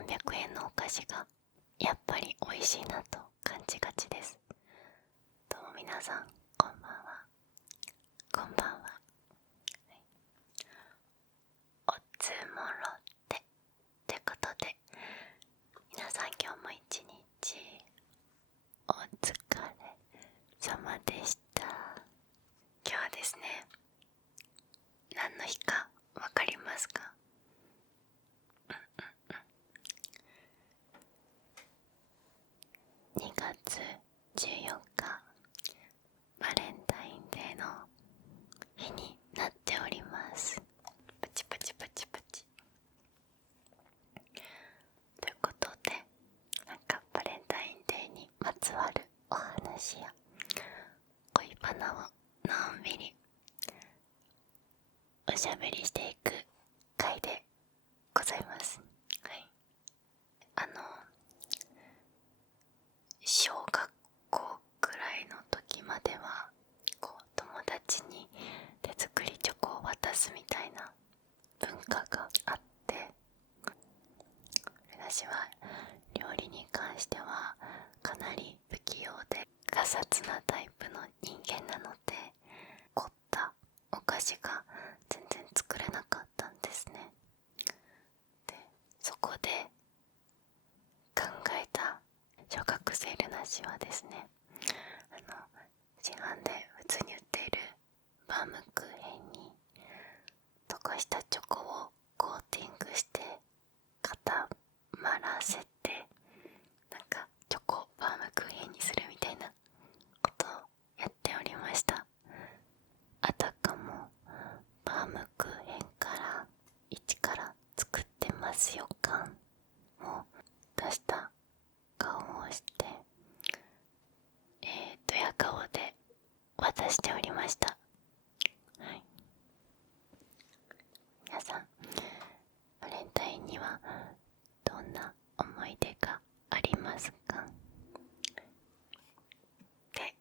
300円のお菓子がやっぱり美味しいなと感じがちです。どうも皆さんこんばんは。こんばんは。おつもろってことで、皆さん今日も一日お疲れ様でした。今日はですね、何の日かわかりますか？2月14日バレンタインデーの日になっております。パチパチパチパチということで、バレンタインデーにまつわるお話や恋バナをのんびりおしゃべりしていく回でございます。はい。小学校くらいの時までは友達に手作りチョコを渡すみたいな文化があって、私は料理に関してはかなり不器用でガサツなタイプの人間なので、凝ったお菓子が全然作れなかったんですね。で、そこで考えた小学生ルナシはですね、市販で普通に売っているバームクーヘンに溶かしたチョコをコーティングして固まらせて、チョコバームクーヘンにするみたいなことをやっておりました。あたかもバームクーヘンから一から作ってますよ感を出した顔をして、ドヤ顔で渡しておりました。はい。皆さん、バレンタインにはどんな思い出がありますか？で、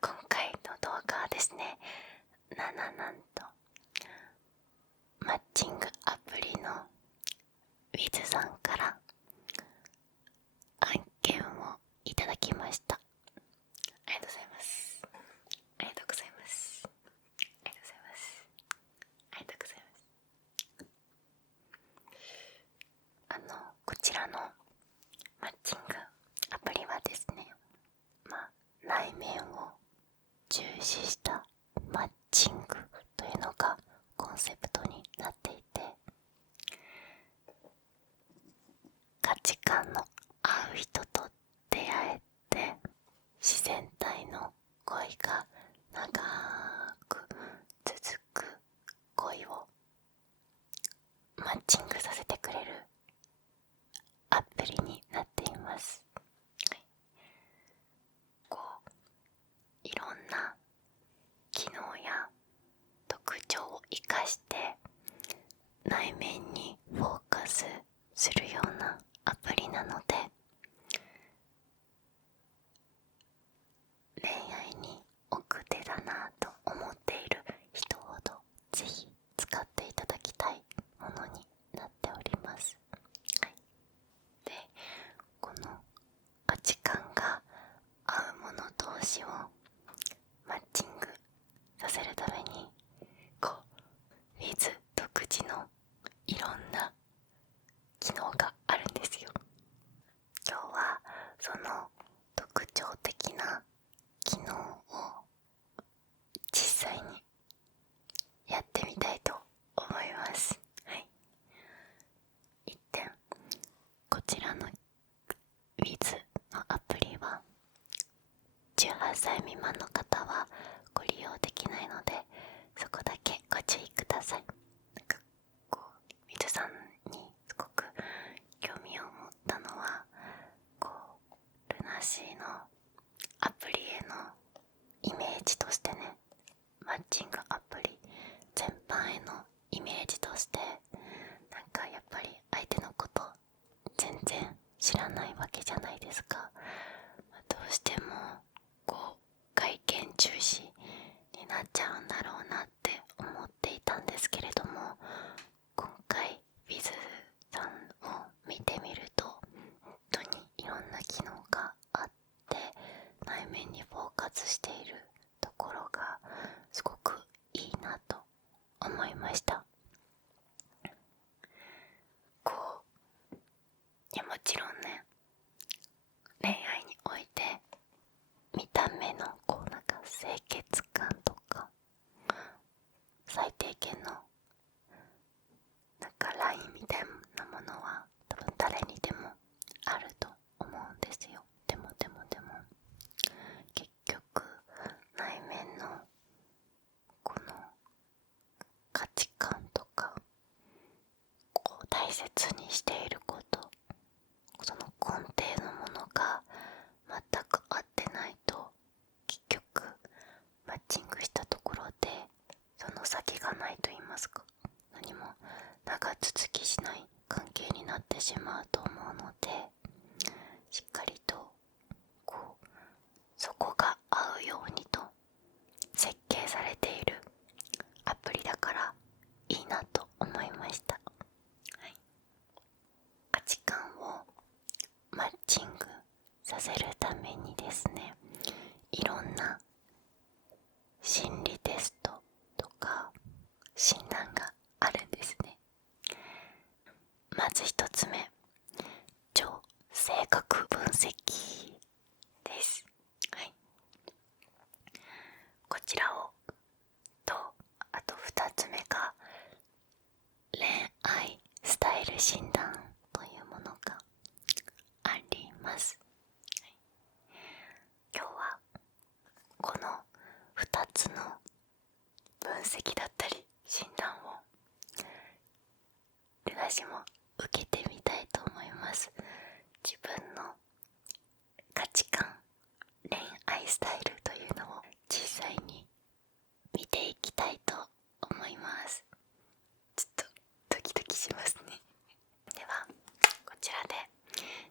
今回の動画はですね、なんとマッチングアプリの Wiz さんから案件をいただきました。ありがとうございます。ありがとうございます。ありがとうございます。ありがとうございます。こちらのマッチングアプリはですね、内面を重視したマッチングというのがコンセプトになっていて、価値観の合う人と出会えて自然体の恋が長く続く恋をマッチングさせてくれるアプリになっています。いろんな機能や特徴を生かして内面にフォーカスするようなアプリなので、恋愛に奥手だなと思っている人ほどぜひ使っていただきたいものになっております。はい。で、この価値観が合う者同士をマッチングさせるためにWiz 独自のいろんな機能があるんですよ。今日はその特徴的な機能を実際にやってみたいと思います。はい。一点、こちらの Wiz のアプリは18歳未満の方はご利用できないので、そこだけご注意ください。Wiz さんにすごく興味を持ったのは、ルナシーのアプリへのイメージとしてね、マッチングアプリ全般へのイメージとして、やっぱり相手のこと全然知らないわけじゃないですか。どうしても外見重視になっちゃうんだろうなって思っていたんですけれども、今回Wizさんを見てみる活しているところがすごくいいなと思いました。こうもちろんね、恋愛において見た目のなんか清潔感とか最低限のなんかラインみたいなものは多分誰にでもあると思うんですよ。でも結局内面のこの価値観とか大切にしていること、その根底のものが全く合ってないと、結局マッチングしたところでその先がないと言いますか、何も長続きしない関係になってしまうと思うので、しっかりとそこが合うようにと設計されているアプリだからいいなと思いました。価値観をマッチングさせるためにですね、いろんな心理テストとか診断があるんですね。まず一つ目、超性格分析です。こちらをあと二つ目が恋愛スタイル診断というものがあります。今日はこの2つの分析だったり診断を私も受けてみたいと思います。自分の価値観、恋愛スタイルというのを実際に見ていきたいと思います。ちょっとドキドキしますね。ではこちらで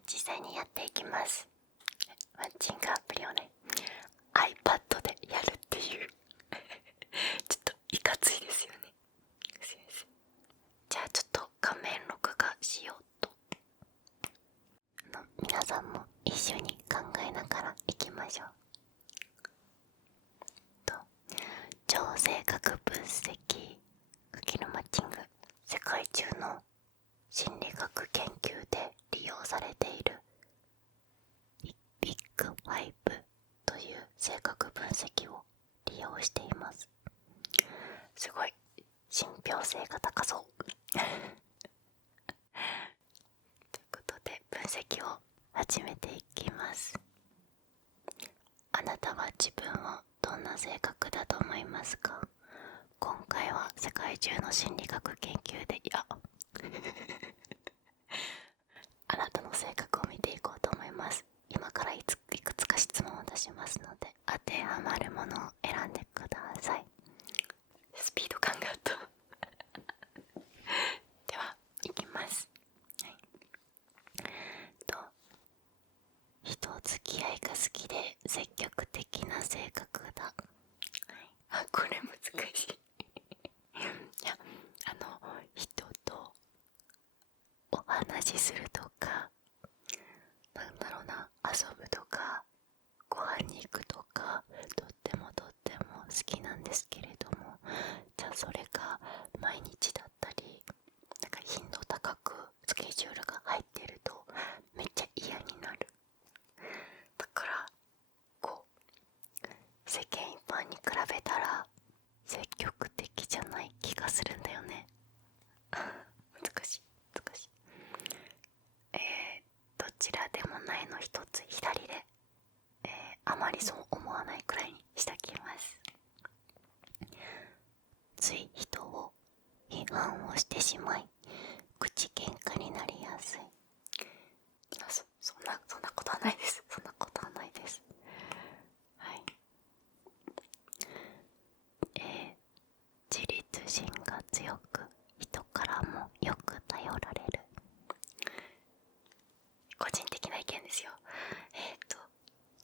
実際にやっていきます。マッチングアプリをね iPad でやるっていうちょっといかついですよね。すいません。じゃあちょっと画面録画しようと。皆さんも一緒に考えながらいきましょう。超性格分析×マッチング、世界中の心理学研究で利用されているビッグファイブという性格分析を利用しています。すごい信憑性が高そうということで分析を始めていきます。あなたは自分をどんな性格だと思いますか？今回は世界中の心理学研究であなたの性格を見ていこうと思います。今からいくつか質問を出しますので、当てはまるものを選んでください。スピード感があったではいきます。人付き合いが好きで積極的な性格だ。これ難しいいや、人とお話しするとか、なんだろうな、遊ぶとかご飯に行くとか、とっても好きなんですけれども、じゃあそれが毎日だったり、なんか頻度高くスケジュールが入ってるとめっちゃ嫌になる。だから世間一般に比べたら積極的じゃない気がするんだよね難しい。どちらでもないの一つ左で、あまりそう思わないくらいにしときます。つい人を批判をしてしまい口喧嘩になりやすい。そんなことはないです。はい。自立心が強く人からもよく頼られる。個人的な意見ですよ。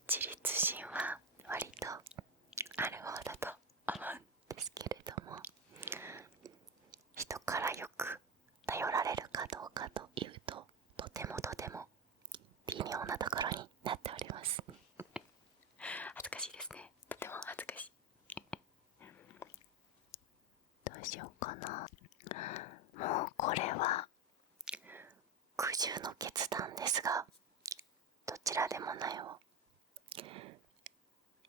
自立心は割とある方だと思うんですけれども、人からよく頼られるかどうかというと、とても微妙なところになっております恥ずかしいですね。な。もうこれは苦渋の決断ですが、どちらでもないを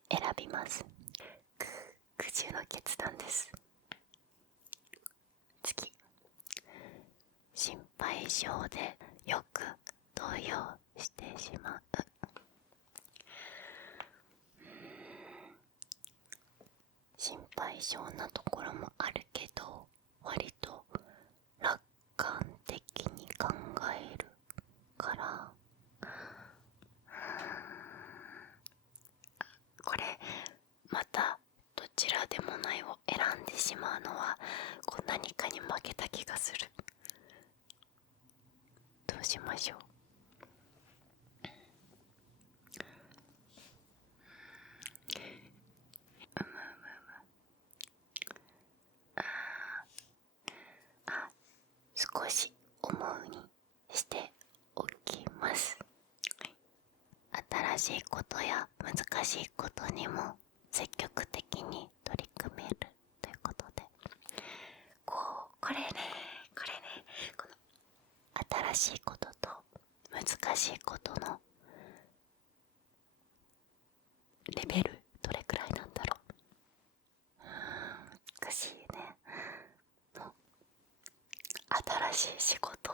選びます。苦渋の決断です。次、心配性でよく動揺してしまう。心配性なところもあるけど、割と楽観的に考えるから、これまたどちらでもないを選んでしまうのは何かに負けた気がする。どうしましょう。少し思うにしておきます。新しいことや難しいことにも積極的に取り組めるということで、これね、この新しいことと難しいことのレベルどれくらいなんだろう。難しいね。もう新しい仕事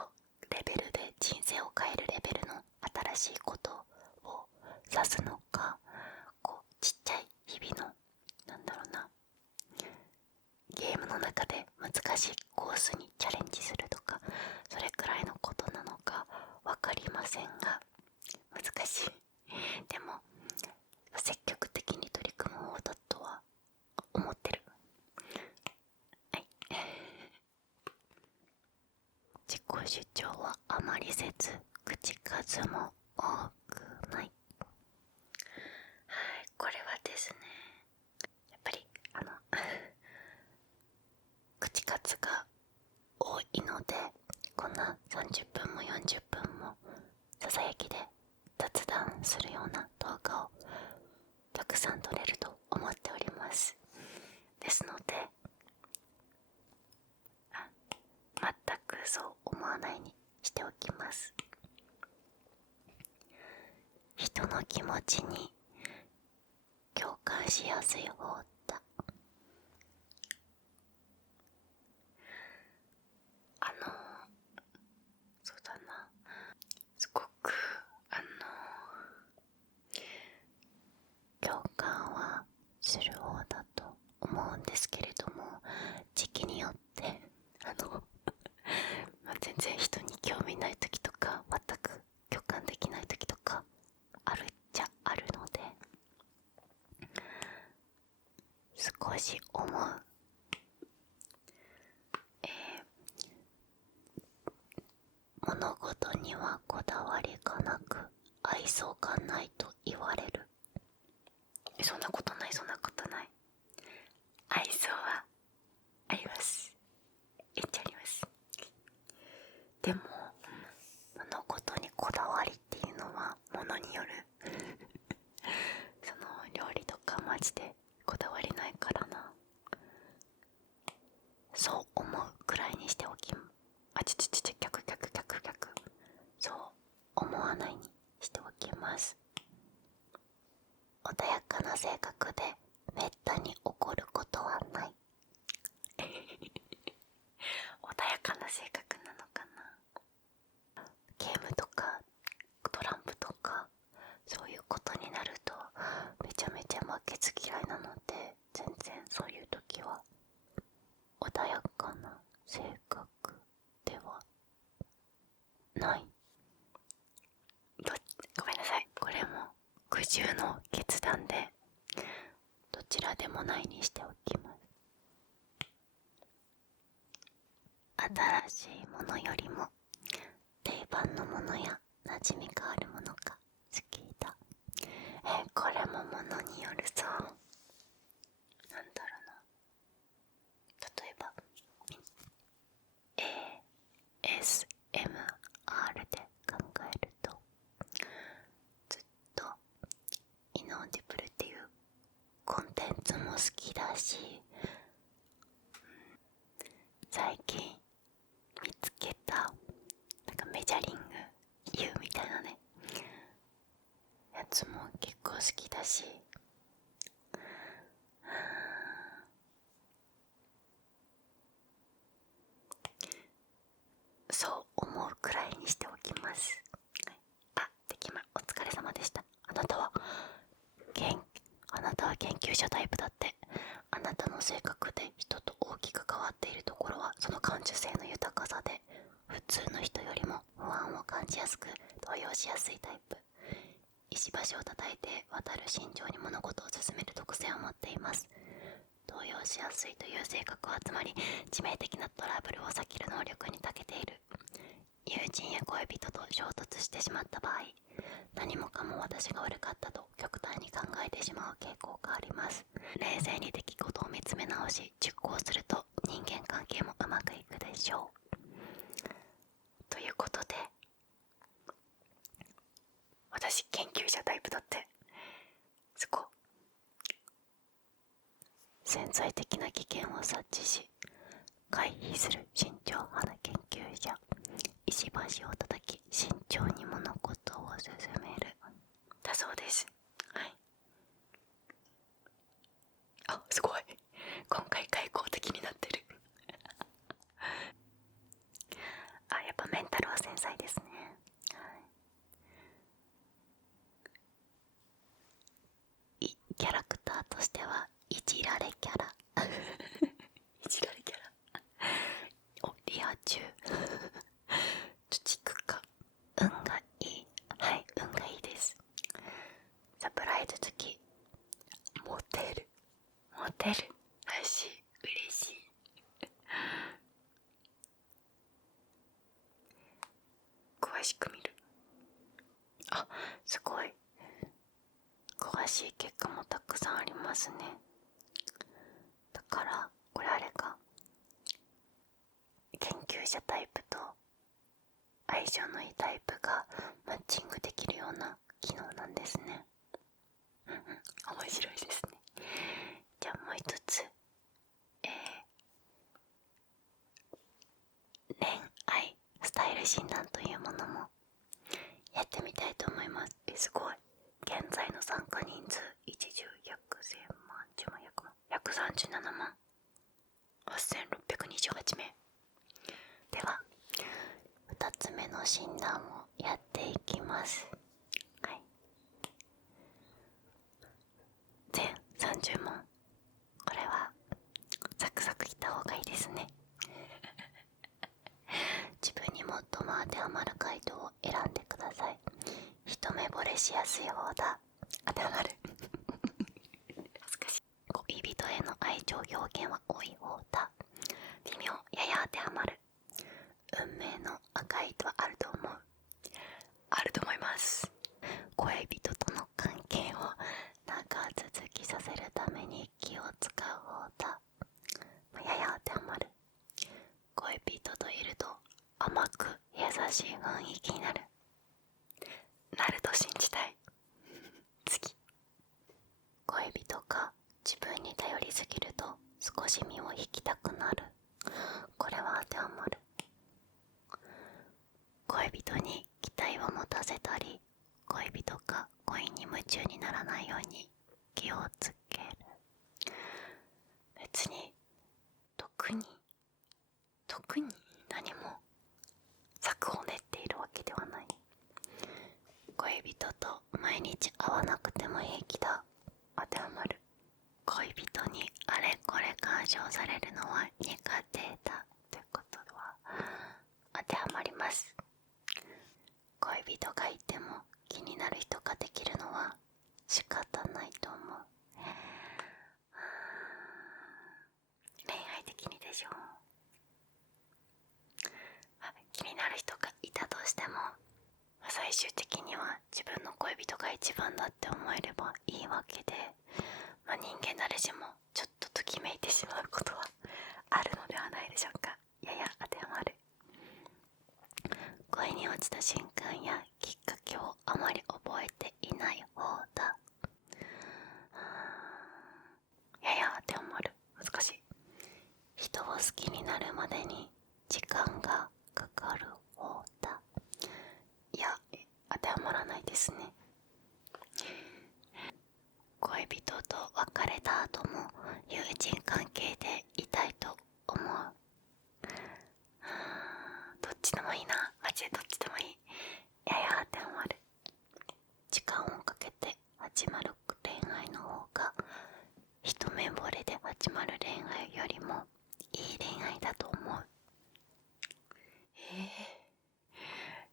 レベルで人生を変えるレベルの新しいことを指すのか、ちっちゃい日々のゲームの中で難しいコースにチャレンジするとか、それくらいのことなのか分かりませんが、難しい。でも積極的に取り組む方だとは思ってる。はい。自己主張はあまりせず、口数も多くない。はい、これはですね、やっぱり口数が多いので、こんな30分も40分もささやきで雑談するような動画をたくさん撮れると思っております。ですので、全くそう思わないにしておきます。人の気持ちに共感しやすい方だ。そうだな、すごく共感はする方だと思うんですけれども、時期によって全然人に興味ない時とか、全く共感できない時とかあるっちゃあるので、少し思う、物事にはこだわりがなく愛想がないと言われる。そんなことない、そんなことない。愛想はあります。めっちゃあります。でも物事にこだわりっていうのはものによるその料理とかマジでこだわりないからな。そう思うくらいにしておき、逆、そう思わないにしておきます。穏やかな性格でめったに怒ることはない穏やかな性格なのかな。ゲームとかトランプとかそういうことになるとめちゃめちゃ負けず嫌いなので、全然そういう時は穏やかな性格ではない。ごめんなさい、これも苦渋の決断でどちらでもないにしておきます。新しいものよりも定番のものや馴染みがあるものが好きだ。これもものによるぞ。なんだろうな、例えば ASMR で考えると、ずっとイノーディブルっていうコンテンツも好きだし、最近見つけたなんかメジャリング U みたいなねやつも結構好きだし、そう思うくらいにしておきます。お疲れ様でした。あなたは研究者タイプだって。あなたの性格で人と大きく変わっているところはその感受性の豊かさで、普通の人よりも不安を感じやすく動揺しやすいタイプ。石橋を叩いて渡る慎重に物事を進める特性を持っています。動揺しやすいという性格はつまり致命的なトラブルを避ける能力に長けている。友人や恋人と衝突してしまった場合、何もかも私が悪かったと極端に考えてしまう傾向があります。冷静に出来事を見つめ直し熟考すると人間関係もうまくいくでしょう。ということで、私研究者タイプだって。そこ潜在的な危険を察知し回避する慎重派な研究者。石橋を叩き慎重に物事を進めるだそうです。はい。あ、すごい、今回開口的になってるやっぱメンタルは繊細ですね。キャラクターとしてはいじられキャラいじられキャラリア充貯蓄か。運がいい。はい、運がいいです。サプライズ好き。モテるらしい。嬉しい。詳しく見る。すごい詳しい結果もたくさんありますね。だからこれあれか、研究者タイプと相性のいいタイプがマッチングできるような機能なんですね。面白いですね。じゃあもう一つ、恋愛スタイル診断というものもやってみたいと思います。すごい。現在の参加人数1、10、100、1000万、10万、100万、137万8628名。では2つ目の診断をやっていきます。はい。全30問。これはサクサクいった方がいいですね。自分に最も当てはまる回答を選んでください。一目惚れしやすい方だ。当てはまる恥ずかしい。恋人への愛情表現は多い方だ。微妙、やや当てはまる。運命の赤い糸はあると思う。あると思います。恋人との関係を長続きさせるために気を使う方だ。やや当てはまる。恋人といると甘く優しい雰囲気になると信じたい。次。恋人が自分に頼りすぎると少し身を引きたくなる。これは当てはまる。恋人に期待を持たせたり、恋人が恋に夢中にならないように気をつける。別に特に何も策を練っているわけではない。恋人と毎日会わなくても平気だ。当てはまる。恋人にあれこれ干渉されるのは苦手だということは当てはまります。恋人がいても気になる人ができるのは仕方ないと思う。恋愛的にでしょう。気になる人がいたとしても、最終的には自分の恋人が一番だって思えればいいわけで、人間誰しもちょっとときめいてしまうことはあるのではないでしょうか。やや当てはまる。恋に落ちた瞬間やきっかけをあまり覚えていない方だ。やや当てはまる。難しい。人を好きにななるまでに時間がかかる方だ。いや、当てはまらないですね。恋人と別れた後も友人関係でいたいと思う。どっちでもいいな。マジでどっちでもいい。いやいや当てはまる。時間をかけて始まる恋愛の方が一目惚れで始まる恋愛よりもいい恋愛だと思う。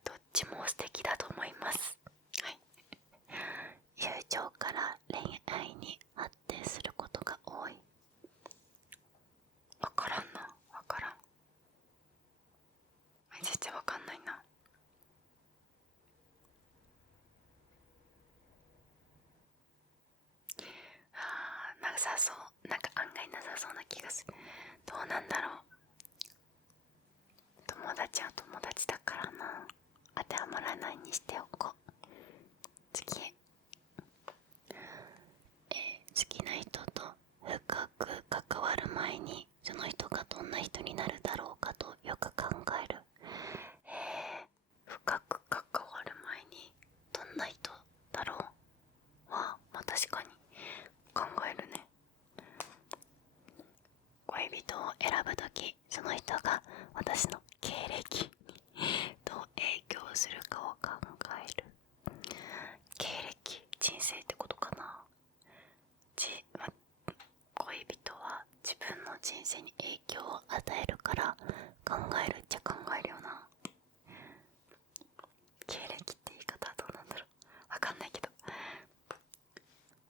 どっちも素敵だと思います。はい。友情から恋愛に発展することが多い。わからんな。わからん。全然わかんないな。なさそう。なんか案外なさそうな気がする。どうなんだろう。友達は友達だからな。当てはまらないにしておこう。次へ。好きな人と深く関わる前にその人がどんな人になるだろうかとよく考える。深く関わる前にどんな人だろうは、まあ確かに考えるね。恋人を選ぶとき、その人が私の経歴にどう影響するかを考える。経歴、人生ってことかな。恋人は自分の人生に影響を与えるから考えるっちゃ考えるよな。経歴って言い方はどうなんだろう。わかんないけど。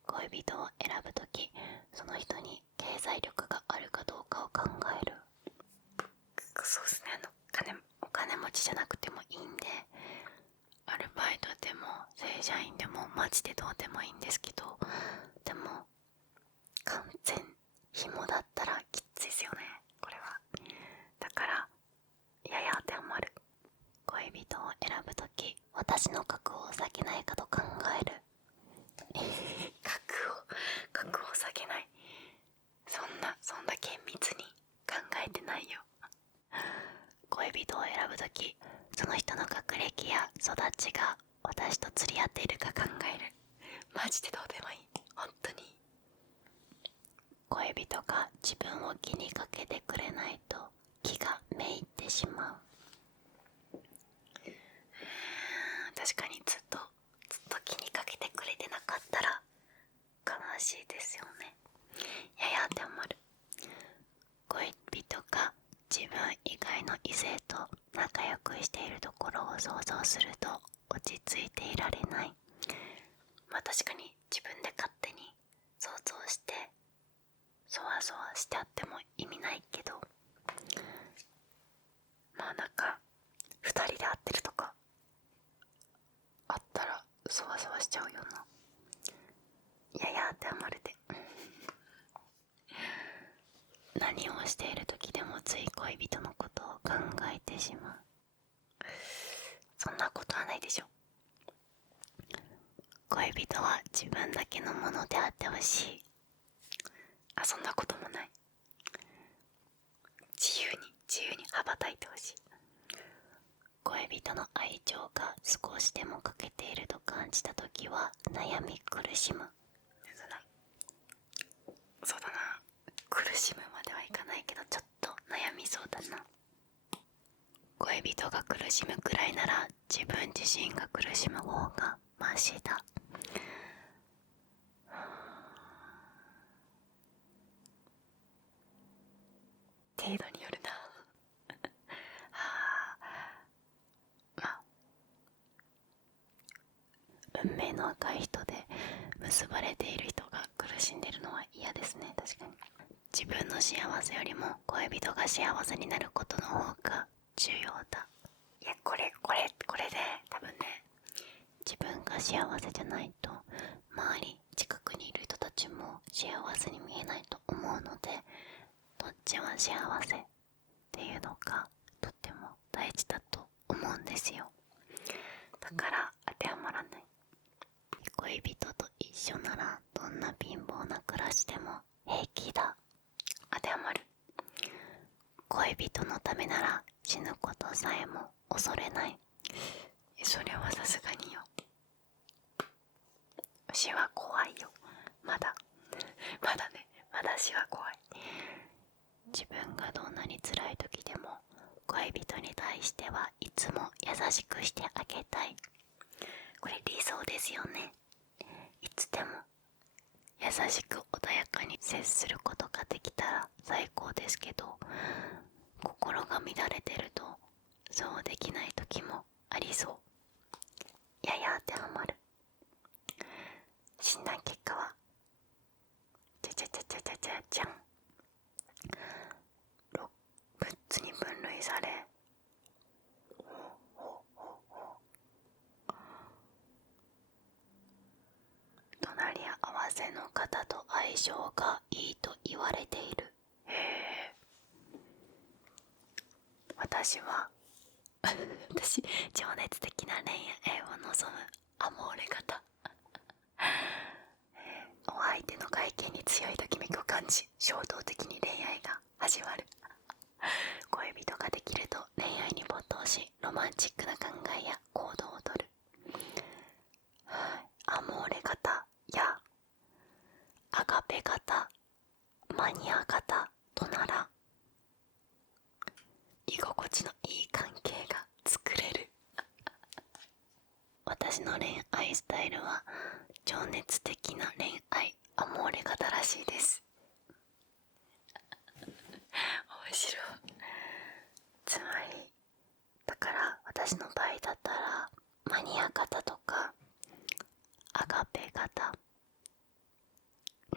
恋人を選ぶとき、その人に経済力があるかどうかを考える。そうですね。お金持ちじゃなくてもいいんで、アルバイトでも正社員でもマジでどうでもいいんですけど、でも完全紐だったらきついですよね、これは。だからやや当てはまる。恋人を選ぶとき、私の格を下げないかと考える。格を下げない。そんな厳密に考えてないよ。恋人を選ぶとき、その人の学歴や育ちが私と釣り合っているか考える。マジでどうでもいい。本当に。恋人が自分を気にかけてくれないと気がめいってしまう。確かにずっと気にかけてくれてなかったら悲しいですよね。やや当てはまる。恋人が自分以外の異性と仲良くしているところを想像すると落ち着いていられない。まあ確かに自分で勝手に想像してそわそわしてあっても意味ないけど、まあなんか2人で会ってるとかあったらそわそわしちゃうよな。やや当てはまるで。何をしている時でもつい恋人のことを考えてしまう。そんなことはないでしょ。恋人は自分だけのものであってほしい。そんなこともない。自由に羽ばたいてほしい。恋人の愛情が少しでも欠けていると感じたときは悩み苦しむ。そうだな。苦しむまではいかないけどちょっと悩みそうだな。恋人が苦しむくらいなら自分自身が苦しむ方がマシだ。程度によるな。まあ運命の赤い人で結ばれている人が苦しんでるのは嫌ですね。確かに自分の幸せよりも恋人が幸せになることの方が重要だ。いやこれで多分ね、自分が幸せじゃないと周り近くにいる人たちも幸せに見えないと思うので、どっちは幸せっていうのがとっても大事だと思うんですよ。だから当てはまらない。恋人と一緒ならどんな貧乏な暮らしでも平気だ。当てはまる。恋恋人のためなら死ぬことさえも恐れない。それはさすがによ。死は怖いよ。まだね、まだ死は怖い。自分がどんなに辛い時でも恋人に対してはいつも優しくしてあげたい。これ理想ですよね。いつでも優しく穏やかに接することができたら最高ですけど、心が乱れてるとそうできない時もありそう。やや当てはまる。診断結果はじゃん。6つに分類され、隣り合わせの方と相性がいいと言われている。私情熱的な恋愛を望むアモーレ型。お相手の外見に強いときめきを感じ、衝動的に恋愛が始まる。恋人ができると恋愛に没頭し、ロマンチックな考えや行動をとる。アモーレ型やアガペ型、マニア型となら居心地のいい関係が作れる。私の恋愛スタイルは情熱的な恋愛アモーレ型らしいです。面白い。つまりだから私の場合だったらマニア型とかアガペ型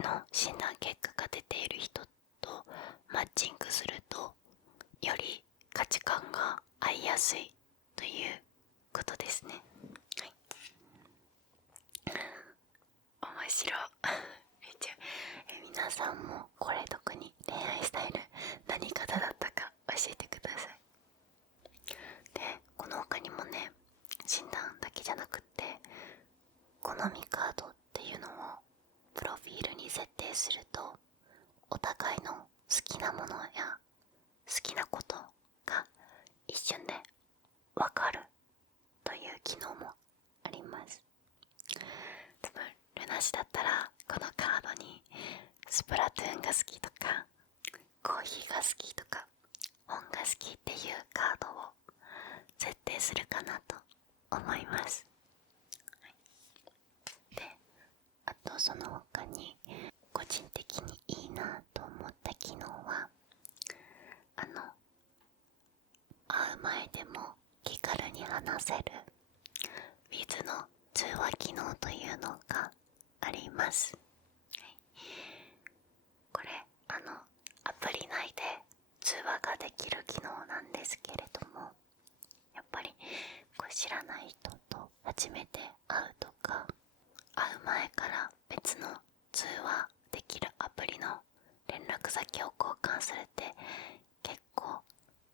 の診断結果が出ている人とマッチングするとより価値観が合いやすいということですね。はい、面白い。めっちゃ皆さんもこれ特に恋愛スタイル何型だったか教えてください。でこの他にもね、診断だけじゃなくって好みカードっていうのをプロフィールに設定するとお互いの好きなものや好きなことが一瞬でわかるという機能もあります。多分ルナシだったらこのカードにスプラトゥーンが好きとかコーヒーが好きとか本が好きっていうカードを設定するかなと思います。で、あとその他に個人的にいいなと思った機能は会う前でも気軽に話せる Wiz の通話機能というのがあります。これアプリ内で通話ができる機能なんですけれども、やっぱり知らない人と初めて会うとか会う前から別の通話できるアプリの連絡先を交換するって結構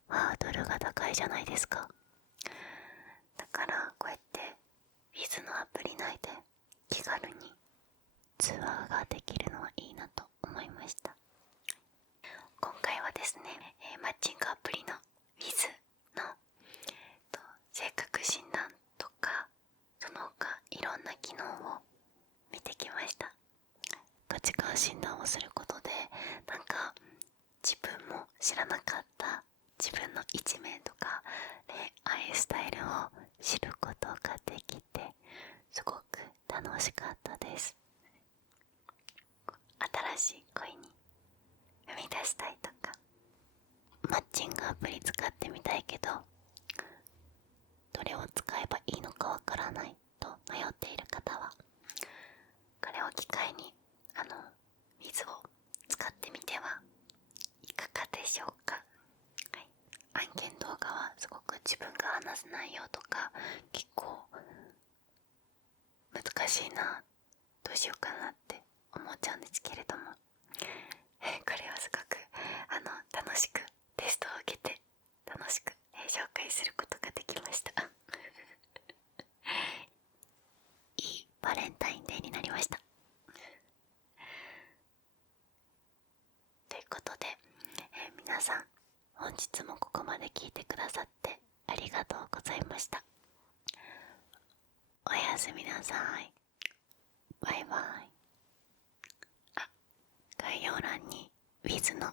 ハードルが高いじゃないですか。だからこうやってWiz のアプリ内で気軽に通話ができるのはいいなと思いました。今回はですね、マッチングアプリの Wiz の性格診断とかその他いろんな機能を見てきました。価値観診断をすることでなんか自分も知らなかった自分の一面とか恋愛スタイルを知ることができてすごく楽しかったです。新しい恋に踏み出したいとかマッチングアプリ使ってみたいけどどれを使えばいいのかわからないと迷っている方はこれを機会にWizを使ってみてはいかがでしょうか。はい、案件動画はすごく自分が話す内容とか結構難しいな、どうしようかなって思っちゃうんですけれども、これはすごく楽しくテストを受けて楽しく、紹介することができました。いいバレンタインデーになりました。ということで、皆さん本日日もここまで聞いてくださってありがとうございました。おやすみなさい。バイバイ。概要欄に Wiz の